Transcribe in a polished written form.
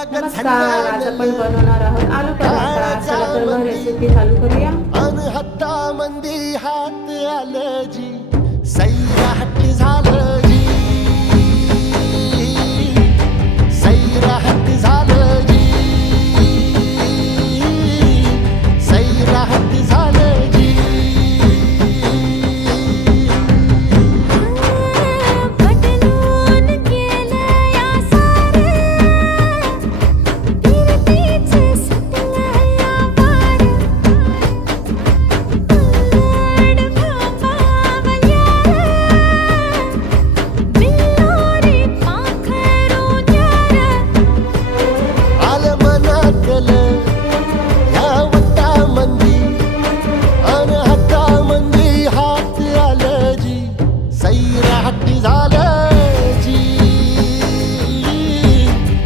नमस्कार, आज आपण बनवणार आहोत आलू पराठा. चला तर मग रेसिपी चालू करूया. हाता मंदी हात आलं जी सैरा हट्टी झालं